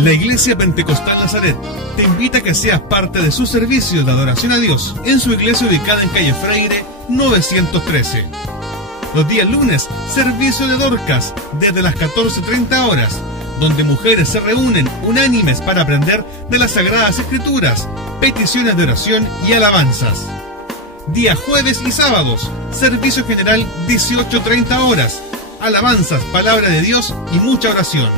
La Iglesia Pentecostal Nazaret te invita a que seas parte de su servicio de adoración a Dios en su iglesia ubicada en calle Freire 913. Los días lunes, servicio de Dorcas desde las 14:30 horas, donde mujeres se reúnen unánimes para aprender de las Sagradas Escrituras, peticiones de oración y alabanzas. Día jueves y sábados, servicio general 18:30 horas, alabanzas, palabra de Dios y mucha oración.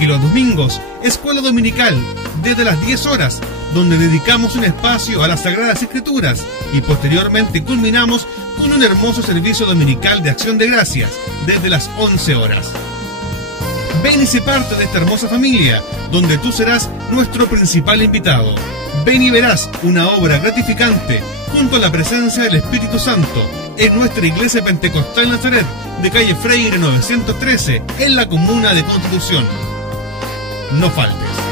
Y los domingos, escuela dominical, desde las 10 horas, donde dedicamos un espacio a las Sagradas Escrituras y posteriormente culminamos con un hermoso servicio dominical de acción de gracias, desde las 11 horas. Ven y sé parte de esta hermosa familia, donde tú serás nuestro principal invitado. Ven y verás una obra gratificante, junto a la presencia del Espíritu Santo, en nuestra Iglesia Pentecostal Nazaret, de calle Freire 913, en la comuna de Constitución. No faltes.